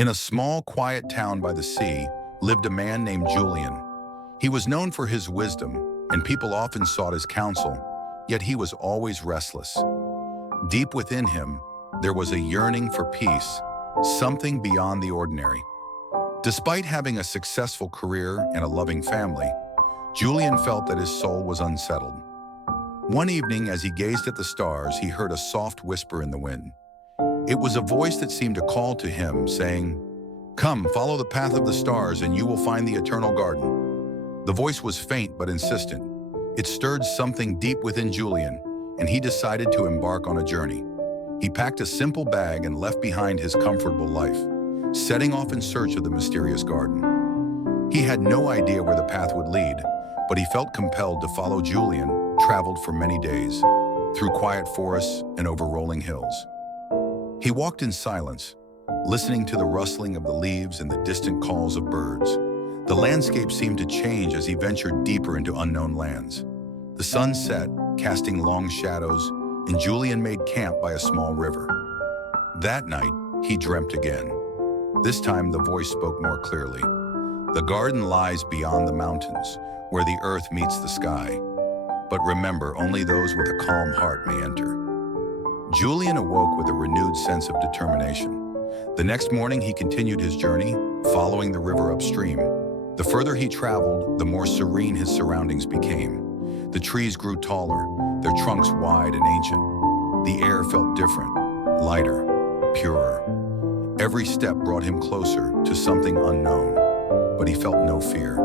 In a small, quiet town by the sea lived a man named Julian. He was known for his wisdom, and people often sought his counsel, yet he was always restless. Deep within him, there was a yearning for peace, something beyond the ordinary. Despite having a successful career and a loving family, Julian felt that his soul was unsettled. One evening, as he gazed at the stars, he heard a soft whisper in the wind. It was a voice that seemed to call to him, saying, "Come, follow the path of the stars, and you will find the eternal garden." The voice was faint but insistent. It stirred something deep within Julian, and he decided to embark on a journey. He packed a simple bag and left behind his comfortable life, setting off in search of the mysterious garden. He had no idea where the path would lead, but he felt compelled to follow. Julian traveled for many days, through quiet forests and over rolling hills. He walked in silence, listening to the rustling of the leaves and the distant calls of birds. The landscape seemed to change as he ventured deeper into unknown lands. The sun set, casting long shadows, and Julian made camp by a small river. That night, he dreamt again. This time, the voice spoke more clearly. "The garden lies beyond the mountains, where the earth meets the sky. But remember, only those with a calm heart may enter." Julian awoke with a renewed sense of determination. The next morning, he continued his journey, following the river upstream. The further he traveled, the more serene his surroundings became. The trees grew taller, their trunks wide and ancient. The air felt different, lighter, purer. Every step brought him closer to something unknown, but he felt no fear.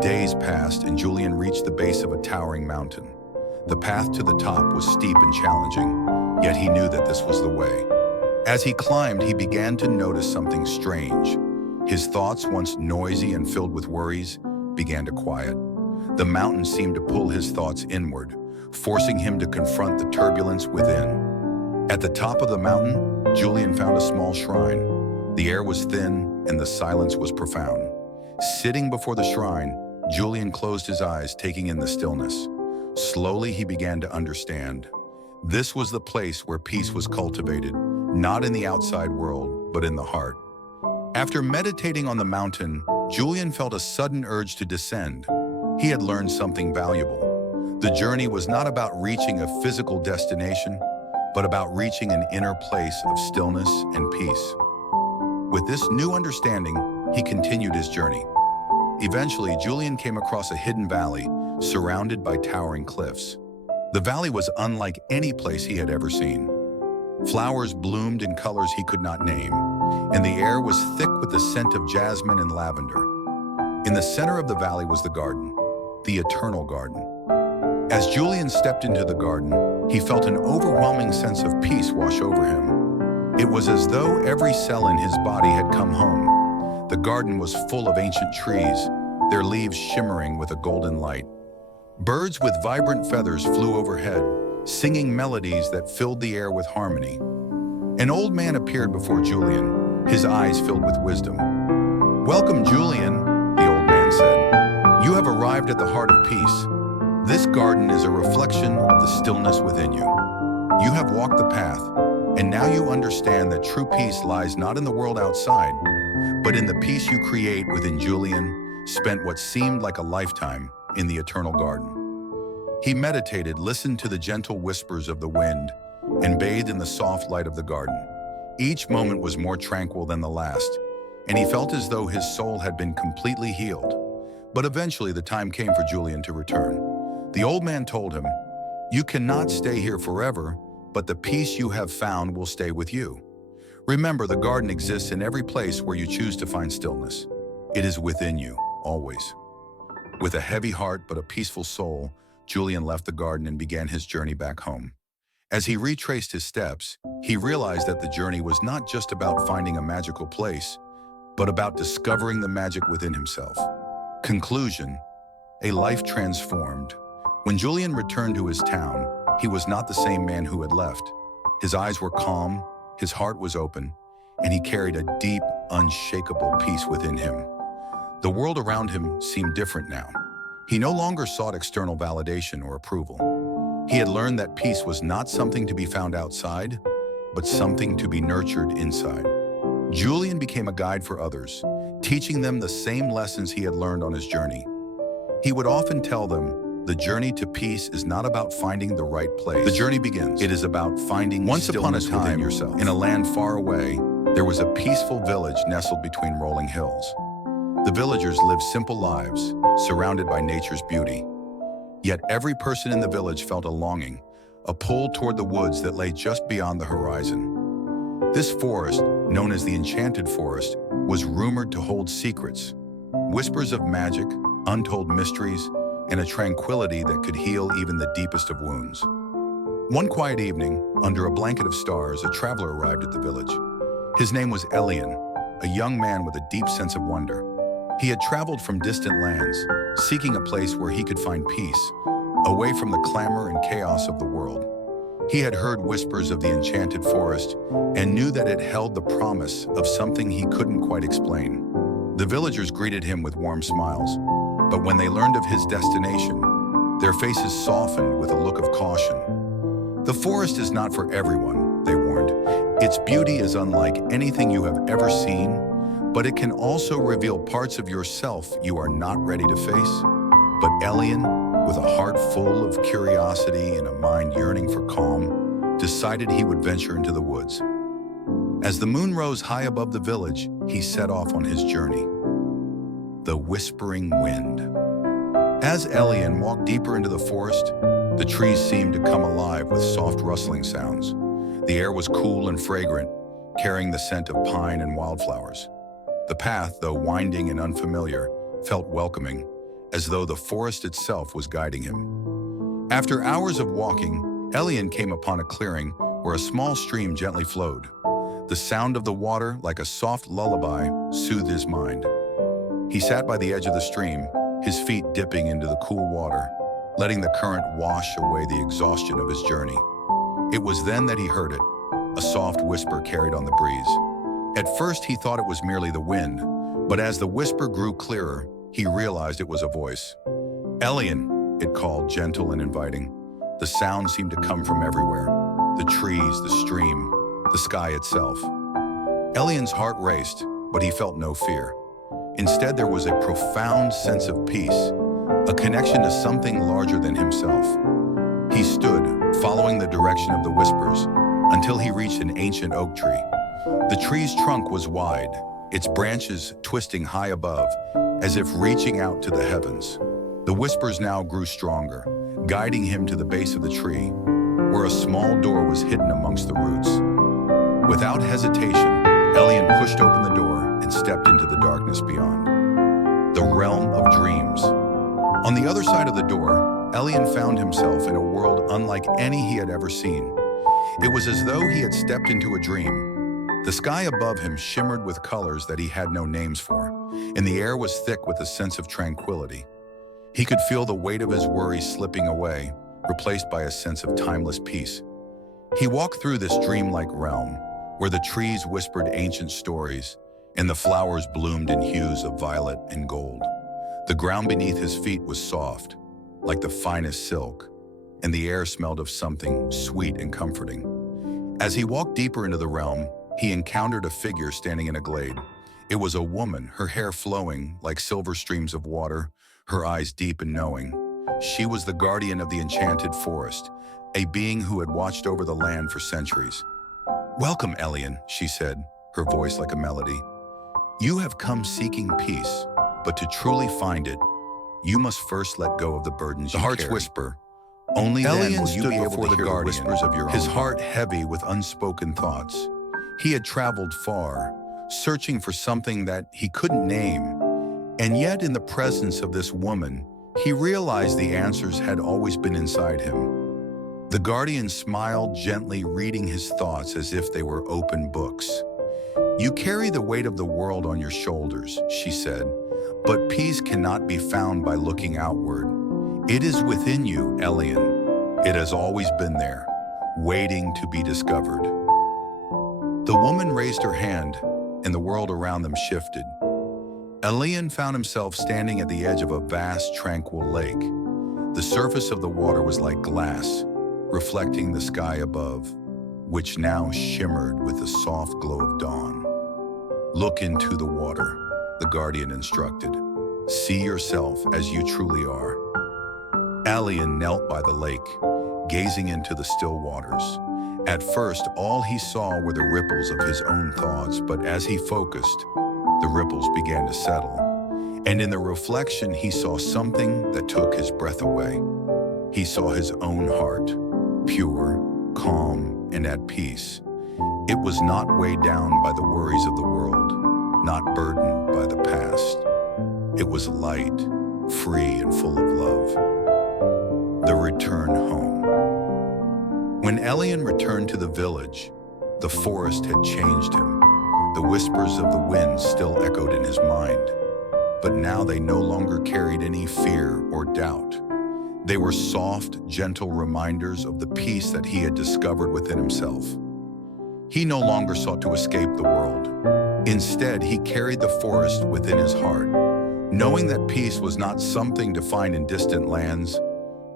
Days passed, and Julian reached the base of a towering mountain. The path to the top was steep and challenging, yet he knew that this was the way. As he climbed, he began to notice something strange. His thoughts, once noisy and filled with worries, began to quiet. The mountain seemed to pull his thoughts inward, forcing him to confront the turbulence within. At the top of the mountain, Julian found a small shrine. The air was thin, and the silence was profound. Sitting before the shrine, Julian closed his eyes, taking in the stillness. Slowly, he began to understand. This was the place where peace was cultivated, not in the outside world, but in the heart. After meditating on the mountain, Julian felt a sudden urge to descend. He had learned something valuable. The journey was not about reaching a physical destination, but about reaching an inner place of stillness and peace. With this new understanding, he continued his journey. Eventually, Julian came across a hidden valley surrounded by towering cliffs. The valley was unlike any place he had ever seen. Flowers bloomed in colors he could not name, and the air was thick with the scent of jasmine and lavender. In the center of the valley was the garden, the eternal garden. As Julian stepped into the garden, he felt an overwhelming sense of peace wash over him. It was as though every cell in his body had come home. The garden was full of ancient trees, their leaves shimmering with a golden light. Birds with vibrant feathers flew overhead, singing melodies that filled the air with harmony. An old man appeared before Julian, his eyes filled with wisdom. "Welcome, Julian," the old man said. "You have arrived at the heart of peace. This garden is a reflection of the stillness within you. You have walked the path, and now you understand that true peace lies not in the world outside, but in the peace you create within." Julian spent what seemed like a lifetime in the eternal garden. He meditated, listened to the gentle whispers of the wind, and bathed in the soft light of the garden. Each moment was more tranquil than the last, and he felt as though his soul had been completely healed. But eventually the time came for Julian to return. The old man told him, "You cannot stay here forever, but the peace you have found will stay with you. Remember, the garden exists in every place where you choose to find stillness. It is within you, always." With a heavy heart but a peaceful soul, Julian left the garden and began his journey back home. As he retraced his steps, he realized that the journey was not just about finding a magical place, but about discovering the magic within himself. Conclusion: a life transformed. When Julian returned to his town, he was not the same man who had left. His eyes were calm, his heart was open, and he carried a deep, unshakable peace within him. The world around him seemed different now. He no longer sought external validation or approval. He had learned that peace was not something to be found outside, but something to be nurtured inside. Julian became a guide for others, teaching them the same lessons he had learned on his journey. He would often tell them, the journey to peace is not about finding the right place. The journey begins. It is about finding once upon a time within yourself. In a land far away, there was a peaceful village nestled between rolling hills. The villagers lived simple lives, surrounded by nature's beauty. Yet every person in the village felt a longing, a pull toward the woods that lay just beyond the horizon. This forest, known as the Enchanted Forest, was rumored to hold secrets, whispers of magic, untold mysteries, and a tranquility that could heal even the deepest of wounds. One quiet evening, under a blanket of stars, a traveler arrived at the village. His name was Elian, a young man with a deep sense of wonder. He had traveled from distant lands, seeking a place where he could find peace, away from the clamor and chaos of the world. He had heard whispers of the Enchanted Forest and knew that it held the promise of something he couldn't quite explain. The villagers greeted him with warm smiles, but when they learned of his destination, their faces softened with a look of caution. The forest is not for everyone, they warned. Its beauty is unlike anything you have ever seen, but it can also reveal parts of yourself you are not ready to face. But Elian, with a heart full of curiosity and a mind yearning for calm, decided he would venture into the woods. As the moon rose high above the village, he set off on his journey. The Whispering Wind. As Elian walked deeper into the forest, the trees seemed to come alive with soft rustling sounds. The air was cool and fragrant, carrying the scent of pine and wildflowers. The path, though winding and unfamiliar, felt welcoming, as though the forest itself was guiding him. After hours of walking, Elian came upon a clearing where a small stream gently flowed. The sound of the water, like a soft lullaby, soothed his mind. He sat by the edge of the stream, his feet dipping into the cool water, letting the current wash away the exhaustion of his journey. It was then that he heard it, a soft whisper carried on the breeze. At first, he thought it was merely the wind, but as the whisper grew clearer, he realized it was a voice. Elian, it called, gentle and inviting. The sound seemed to come from everywhere, the trees, the stream, the sky itself. Elian's heart raced, but he felt no fear. Instead, there was a profound sense of peace, a connection to something larger than himself. He stood, following the direction of the whispers, until he reached an ancient oak tree. The tree's trunk was wide, its branches twisting high above, as if reaching out to the heavens. The whispers now grew stronger, guiding him to the base of the tree, where a small door was hidden amongst the roots. Without hesitation, Elian pushed open the door and stepped into the darkness beyond. The realm of dreams. On the other side of the door, Elian found himself in a world unlike any he had ever seen. It was as though he had stepped into a dream. The sky above him shimmered with colors that he had no names for, and the air was thick with a sense of tranquility. He could feel the weight of his worries slipping away, replaced by a sense of timeless peace. He walked through this dreamlike realm, where the trees whispered ancient stories, and the flowers bloomed in hues of violet and gold. The ground beneath his feet was soft, like the finest silk, and the air smelled of something sweet and comforting. As he walked deeper into the realm, he encountered a figure standing in a glade. It was a woman, her hair flowing like silver streams of water, her eyes deep and knowing. She was the guardian of the Enchanted Forest, a being who had watched over the land for centuries. "Welcome, Elian," she said, her voice like a melody. "You have come seeking peace, but to truly find it, you must first let go of the burdens you carry." The heart's whisper. Only then will you be able to hear the whispers of your own. His heart heavy with unspoken thoughts. He had traveled far, searching for something that he couldn't name, and yet in the presence of this woman, he realized the answers had always been inside him. The guardian smiled gently, reading his thoughts as if they were open books. "You carry the weight of the world on your shoulders," she said, "but peace cannot be found by looking outward. It is within you, Elian. It has always been there, waiting to be discovered." The woman raised her hand, and the world around them shifted. Elian found himself standing at the edge of a vast, tranquil lake. The surface of the water was like glass, reflecting the sky above, which now shimmered with the soft glow of dawn. Look into the water, the guardian instructed. See yourself as you truly are. Elian knelt by the lake, gazing into the still waters. At first, all he saw were the ripples of his own thoughts, but as he focused, the ripples began to settle. And in the reflection, he saw something that took his breath away. He saw his own heart, pure, calm, and at peace. It was not weighed down by the worries of the world, not burdened by the past. It was light, free, and full of love. The return home. When Elian returned to the village, the forest had changed him. The whispers of the wind still echoed in his mind, but now they no longer carried any fear or doubt. They were soft, gentle reminders of the peace that he had discovered within himself. He no longer sought to escape the world. Instead, he carried the forest within his heart, knowing that peace was not something to find in distant lands,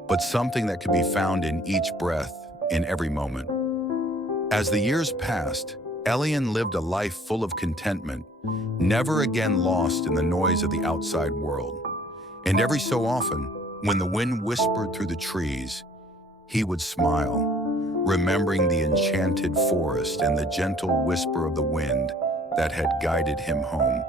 but something that could be found in each breath, in every moment. As the years passed, Elian lived a life full of contentment, never again lost in the noise of the outside world. And every so often, when the wind whispered through the trees, he would smile, remembering the enchanted forest and the gentle whisper of the wind that had guided him home.